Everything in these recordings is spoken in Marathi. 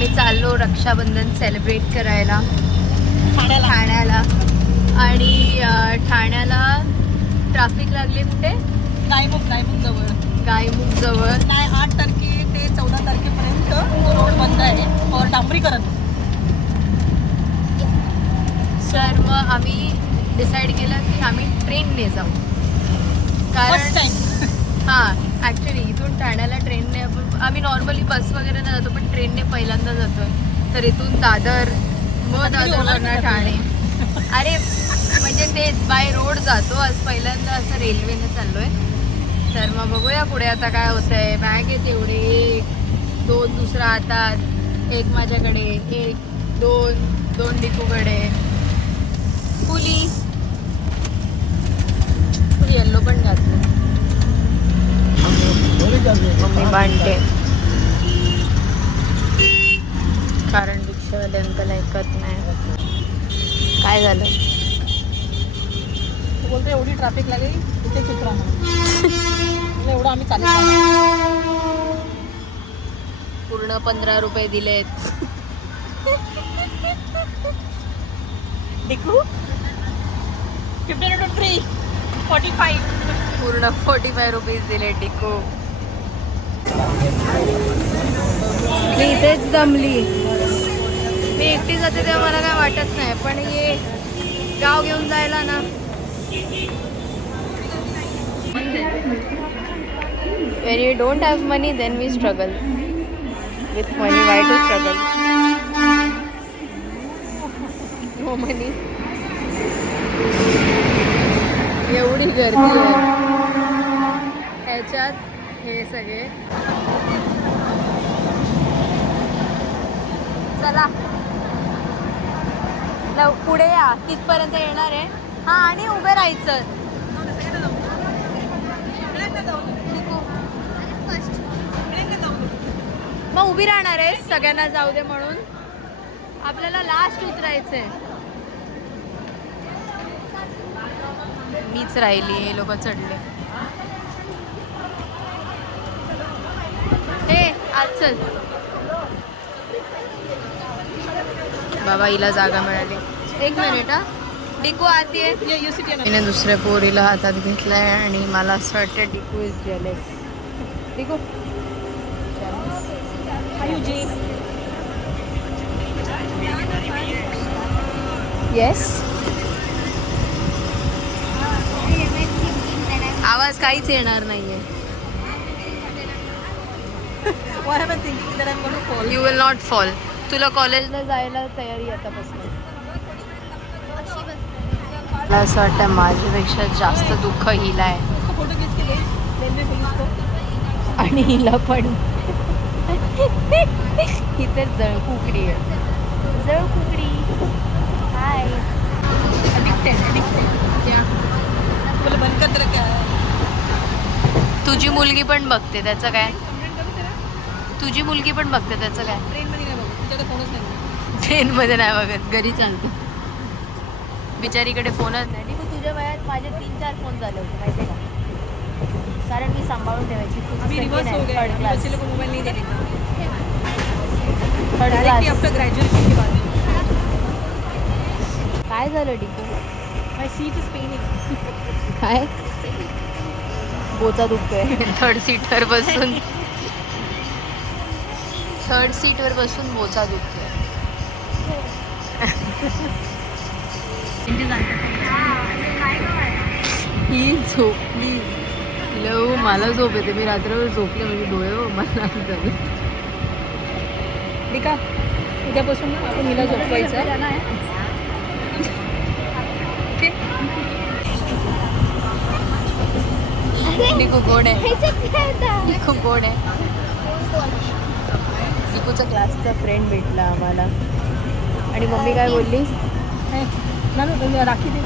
आम्ही चाललो रक्षाबंधन सेलिब्रेट करायला ठाण्याला. आणि ठाण्याला ट्रॅफिक लागली कुठे? गायमुख जवळ. नाही, 8 तारखे ते 14 तारखेपर्यंत रोड बंद आहे और डांबरीकरण. तर मग आम्ही डिसाईड केलं की आम्ही ट्रेनने जाऊ. कारण हां, ॲक्च्युली इथून ठाण्याला ट्रेनने आम्ही नॉर्मली बस वगैरे नाही जातो, पण ट्रेनने पहिल्यांदा जातोय. तर इथून दादर, मग दादरवरनं ठाणे. अरे म्हणजे तेच बाय रोड जातो. आज पहिल्यांदा असं रेल्वेने चाललोय. तर मग बघूया पुढे आता काय होतंय. बॅग आहे तेवढे, 1 2 दुसरा हातात, 1 माझ्याकडे, 1 2 डिकूकडे. फुली येल्लो पण घातली. मम्मी बांधते कारण रिक्षावाले अंकल ऐकत नाही. काय झालं? बोलतो एवढी ट्रॅफिक लागेल इथेच उतरा म्हणून. एवढं आम्ही चालत पूर्ण 15 रुपये दिलेत. डिकू 15 45 पूर्ण 45 रुपीज दिले डिको. मी इथेच दमली. मी एकटी जाते तेव्हा मला काय वाटत नाही, पण हे गाव घेऊन जायला ना. When you don't have money, then we struggle. With money, why to struggle? No money. एवढी गर्दी आहे ह्याच्यात. हे सगळे चला पुढे या, तिथपर्यंत येणार आहे. हा, आणि उभे राहायचं. मग उभी राहणार आहे सगळ्यांना जाऊ दे म्हणून. आपल्याला लास्ट उतरायचंय. मीच राहिली, हे लोक चढले. हे आज चल बाबा, हिला जागा मिळाली. 1 मिनिट. हा, डिकू आती आहे. तिने दुसऱ्या पोरीला हातात घेतलाय आणि मला असं वाटतं डिकू इज जेलस. डिकू येस. आवाज काहीच येणार नाहीये. You will not fall. तुला कॉलेजला जायला तयारी आतापासून. मला असं वाटतं माझ्यापेक्षा जास्त दुःख हिला आहे. आणि हिला पण इथे जळकुकडी आहे. जळकुकडी हाय. तुझी मुलगी पण बघते, त्याचं काय? तुझी मुलगी पण बघते, त्याचं काय? ट्रेनमध्ये नाही बघत, घरी चालते. बिचारीकडे फोनच नाही. तू तुझ्या वयात माझे 3-4 फोन झाले होते माहिती का? कारण मी सांभाळून ठेवायची. काय झालं डिकू? काय बोचा दुखतोय. थर्ड सीटवर बसून बोचा दुखतोय. ही झोपली. लव मला झोप येते. मी रात्रभर झोपले म्हणजे डोळे मला झाले. डिका उद्यापासून आपण हिला झोपवायचं. डिकू कोण आहे? डिकू कोण आहे? डिकूचा क्लासचा फ्रेंड भेटला आम्हाला. आणि मम्मी काय बोलली? राखी दे.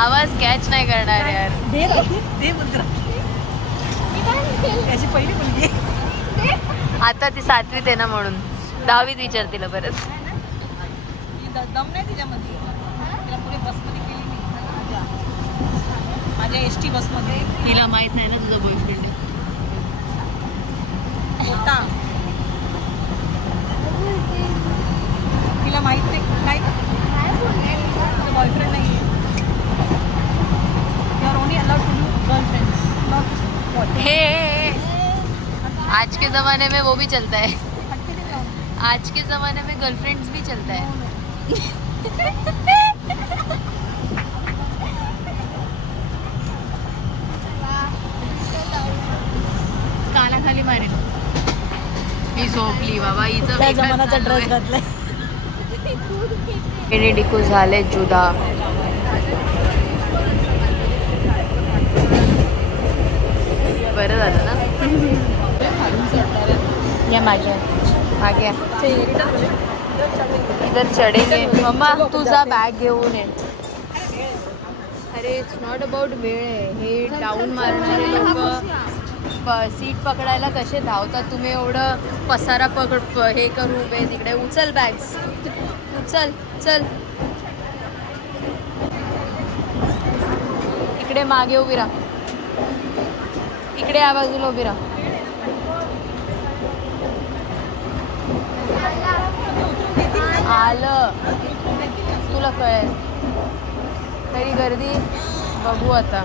आवाज कॅच नाही करणार यार. त्याची पहिली मुलगी. आता ती 7वीत आहे ना, म्हणून 10वीत विचार तिला परत. दम नाही तिच्यामध्ये. तिला पुढे बसमध्ये गेली नाही. माझ्या ST बसमध्ये. तिला माहित नाही ना तुझा बॉयफ्रेंड आहे. मोठा. तिला माहित नाही काय बॉयफ्रेंड नाही आहे. You are only allowed to do girlfriends not हे आज के ज़माने में वो भी चलता है. आज के ज़माने में गर्लफ्रेंड्स भी चलता है. कानाखाली मारेल. ही झोपली बाबा. हिचं त्या वेगळंच जमानाचा चालू ड्रेस आहे. घातलाय. हिने डिकू झाले जुदा. बरं झालं ना. या मागे मागे इधर चढेंगे. मम्मा तुझा बॅग घेऊन ये. अरे इट्स नॉट अबाउट वेळ आहे. हे डाऊन मारणारे लोक सीट पकडायला कसे धावतात. तुम्ही एवढं पसारा हे करू उभे तिकडे. उचल बॅग्स उचल. चल इकडे मागे उभी राहा. इकडे या बाजूला उभी राहा. आलं तुला कळेल. तरी गर्दी बघू आता.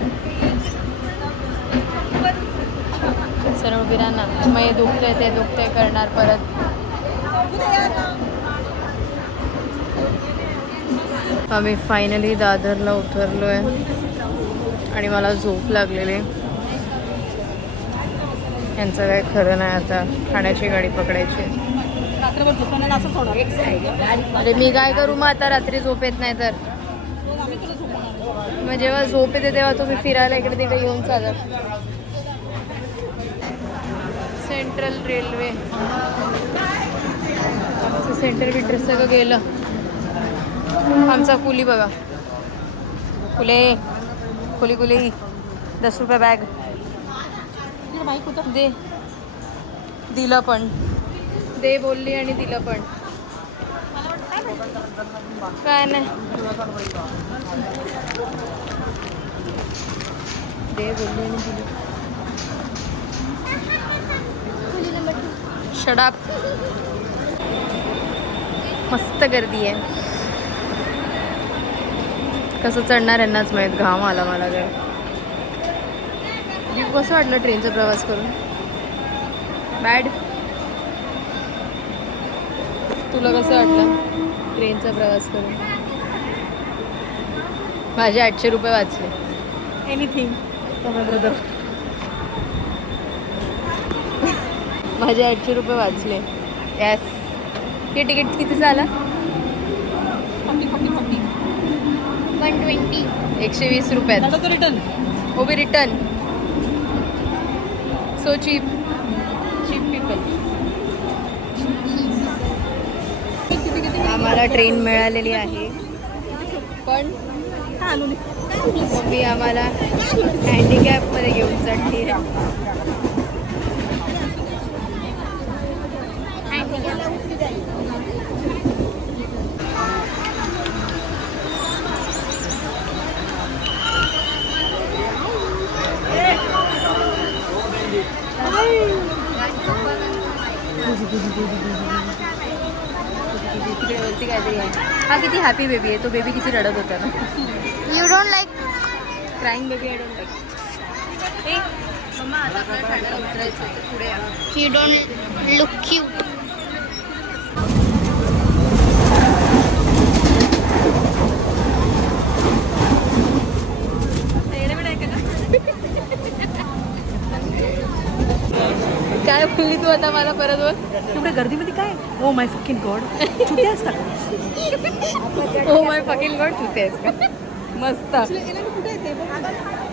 सर्व बिरांना मग हे दुखते ते दुखते करणार परत. आम्ही फायनली दादरला उतरलो आहे आणि मला झोप लागलेली. यांचं काय खरं नाही. आता ठाण्याची गाडी पकडायची. रात्रभर झोपण्याला असंच होणार. अरे मी काय करू मग आता. रात्री झोप येत नाही तर आम्ही तुला झोपवणार. मग जेव्हा झोप येते तेव्हा तुम्ही फिरायला इकडे तिकडे येऊन चालत. सेंट्रल रेल्वे सेंटर बिटर सगळं गेलं. आमचा कुली बघा. कुली 10 रुपये बॅग. तिला माहित होतं. दे. दिलं पण. दे बोलली आणि दिलं पण. काय नाही. दे बोलली आणि दिलं. शडाप. मस्त गर्दी आहे. कसं चढणार यांनाच माहीत. घाम आला मला काय. कसं वाटलं ट्रेनचा प्रवास करून. बॅड. तुला कसं वाटलं ट्रेनचा प्रवास करून. माझे 800 रुपये वाचले. Anything brother. माझे 800 रुपये वाचले. यस. हे तिकीट किती झालं. 120. 120 रुपयात. रिटर्न. वो भी रिटर्न. So cheap people. आम्हाला ट्रेन मिळालेली आहे पण मम्मी आम्हाला हँडिकॅपमध्ये घेऊन चढली आहे. तिकडे वरती काहीतरी आहे. हा किती हॅपी बेबी आहे. तो बेबी किती रडत होता ना. You don't like crying baby I don't like. ए मम्मा आता आपल्याला ठाण्याला उतरायचं होतं. पुढे या. you don't look cute. काय बोलली तू आता मला परत बोल. एवढ्या गर्दीमध्ये काय. Oh my fucking God. चुट्या असतात. Oh my fucking God. तू तेच का मस्त.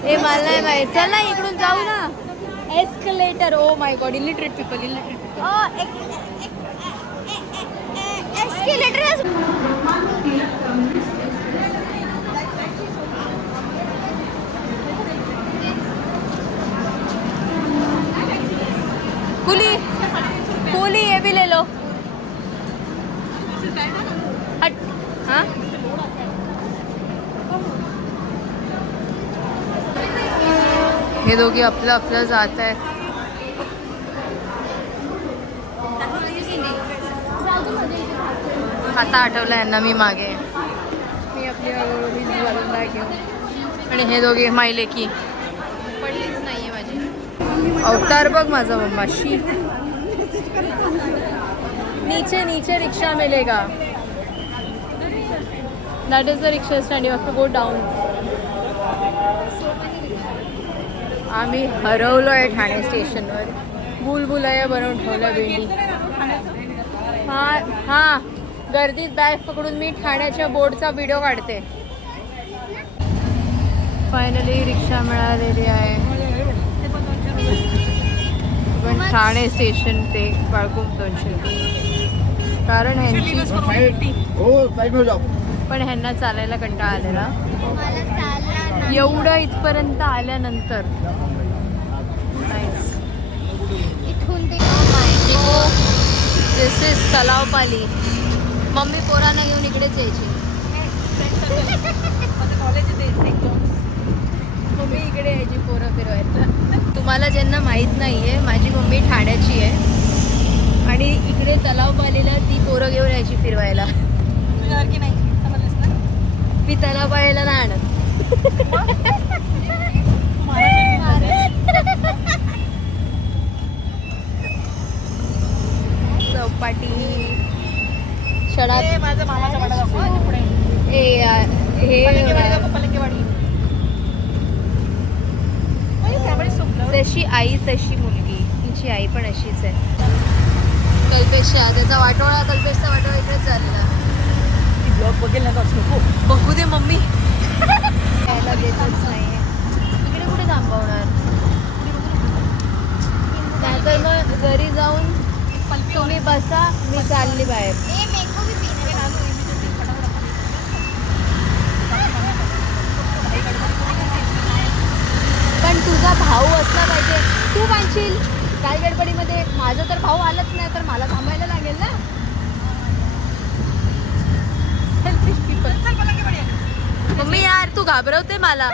ए मला नाही माहित. चल ना इकडून जाऊ ना. Escalator. Oh my God. Illiterate people. Escalator. कुली ये भी ले लो. हट. हाँ हे दोघी आपलं जात आहेत. आता आठवलं यांना मी मागे. मी आपली रील्स घालून घेऊन आणि हे दोघे माहिले की पडलीच नाहीये माझी. अवतार बघ माझा मम्माशी. नीचे नीचे रिक्षा मिलेगा. That is the rickshaw stand. You have to go down. आम्ही हरवलो आहे ठाणे स्टेशनवर. बुलबुलाया बनवून ठेवलं भेंडी. हां गर्दीत बॅग पकडून मी ठाण्याच्या बोर्डचा व्हिडिओ काढते. फायनली रिक्षा मिळालेली आहे. पण ठाणे स्टेशन ते बाळकूप 200 कारण ह्यांची पण ह्यांना चालायला कंटाळा आलेला. एवढं इथपर्यंत आल्यानंतर इथून ते दिस इज तलावपाली. मम्मी पोरांना घेऊन इकडेच यायची. मम्मी इकडे यायची पोरं फिरवायला. तुम्हाला ज्यांना माहीत नाही आहे माझी मम्मी ठाण्याची आहे आणि इकडे तलावपालीला ती पोरं घेऊन यायची फिरवायला. मी तलावपालीला नाही आणत. चौपाटी माझं मामाच्या वाडा पुढे जशी आई तशी मुलगी. तिची आई पण अशीच आहे. कल्पेशा त्याचा वाटोळा कल्पेशचा वाटोळा इकडेच झालेला. ब्लॉग बघेल ना नको बघू दे मम्मी. यायला देतच नाहीये. इकडे कुठे थांबवणार. नाहीतर मग घरी जाऊन तुम्ही बसा मी चालली बाहेर. पण तुझा भाऊ असला पाहिजे. तू बांधशील काय गडबडीमध्ये. माझा तर भाऊ आलाच नाही तर मला थांबायला लागेल ना. मम्मी यार तू घाबरवते मला.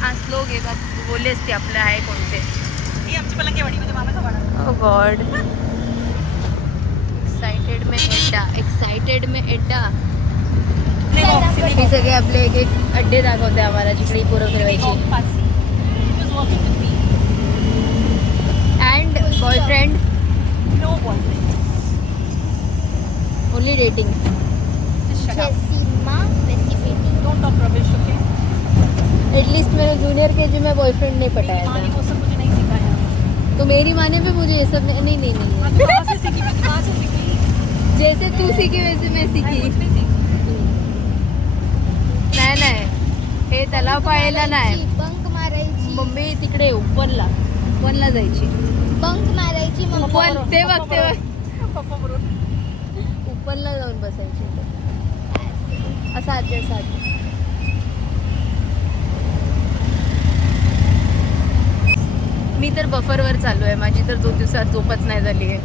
हा स्लो घे बघ. बोलली असती आपले आहे कोणते. ओ गॉड. एक्साइटेड में एड्डा. एक्साइटेड में एड्डा. हे सगळे आपले एक एक अड्डे दाखवते आम्हाला जिकडे पोरं फिरवायची. And boyfriend only dating. At least मेरे जूनियर के जी में बॉयफ्रेंड नहीं पटाया था. तो मेरी माँ ने भी मुझे ये सब नहीं नहीं जैसे तू सीखी वैसे मैं सीखी. नाही नाही हे तलाव पाहायला नाही. बंक मारायची. मम्मी तिकडे उपवनला जायची. बंक मारायची. उपवन ते बघ ते उपवनला जाऊन बसायची. असं आधी असं आधी. मी तर बफरवर चालू आहे. माझी तर 2 दिवसात झोपच नाही झाली आहे.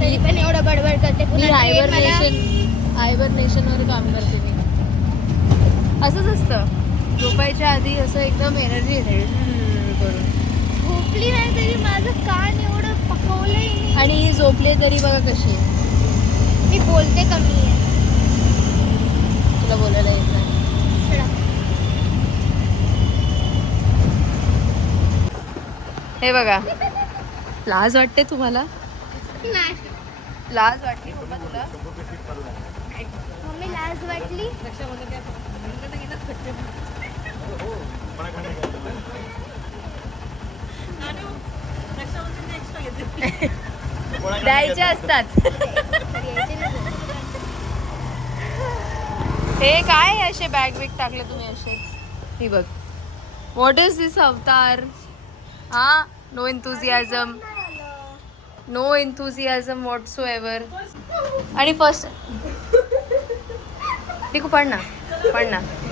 तरी पण एवढं बडबड करते. मी हायबरनेशनवर काम करते मी. असंच असतं झोपायच्या आधी असं एकदम एनर्जी करून. झोपली नाही तरी माझं कान एवढं पकवलंय नाही. आणि ही झोपली तरी बघा कशी आहे. मी बोलते कमी आहे. तुला बोलायला येत नाही. हे बघा लाज वाटते तुम्हाला. नाही लाज वाटली बाबा तुला. मम्मी लाज वाटली. द्यायचे असतात. हे काय असे बॅग बिग टाकले तुम्ही असे. ही बघ. What is this avatar. हा no enthusiasm. No enthusiasm whatsoever. आणि फर्स्ट ठीक पड ना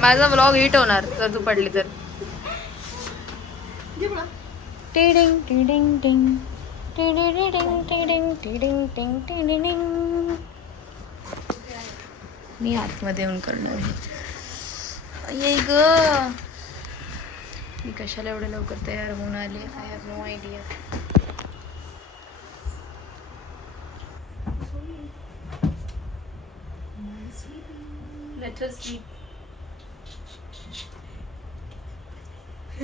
माझा व्लॉग हिट होणार जर तू पडली तर. टिडिंग टिडिंग टिंग टिडिडिडिंग टिडिंग टिडिंग टिंग टिडिडिंग. मी आतमध्ये येऊन करणार आहे. ये ग मी कशाला एवढं लवकर तयार होऊन आले, I have no idea. Let us sleep.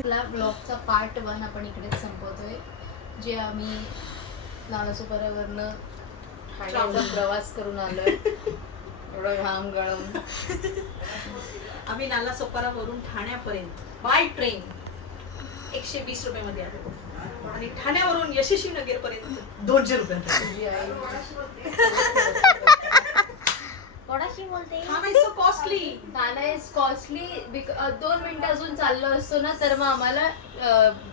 ब्लॉगचा पार्ट 1 आपण इकडेच संपवतोय. जे आम्ही नालासोपाऱ्यावरनं ठाण्याचा प्रवास करून आलोय, एवढं घाम गळून. आम्ही नालासोपारावरून ठाण्यापर्यंत बाय ट्रेन 120 रुपयामध्ये आलो आणि ठाण्यावरून यशस्वी नगर पर्यंत 200 रुपयात. तुझी आई कोणाशी बोलते? Thane is so costly. Thane is costly. 2 मिनिटं अजून चाललो असतो ना तर मग आम्हाला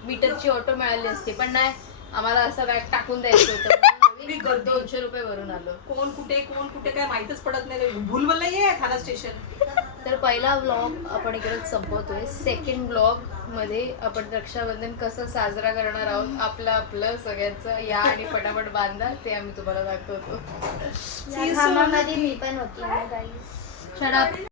मीटरची ऑटो मिळाली असते, पण नाही, आम्हाला असं बॅग टाकून द्यायचं होतं. आम्ही 200 रुपये भरून आलो. कोण कुठे काय माहितच पडत नाही. भूलभुलैया आहे ठाणा स्टेशन. तर पहिला व्लॉग आपण इकडेच संपवतोय. सेकंड व्लॉग मध्ये आपण रक्षाबंधन कसं साजरा करणार आहोत, आपलं सगळ्यांचं या आणि पटापट बांधा, ते आम्ही तुम्हाला दाखवतो. या कामामध्ये मी पण होती. Shut up.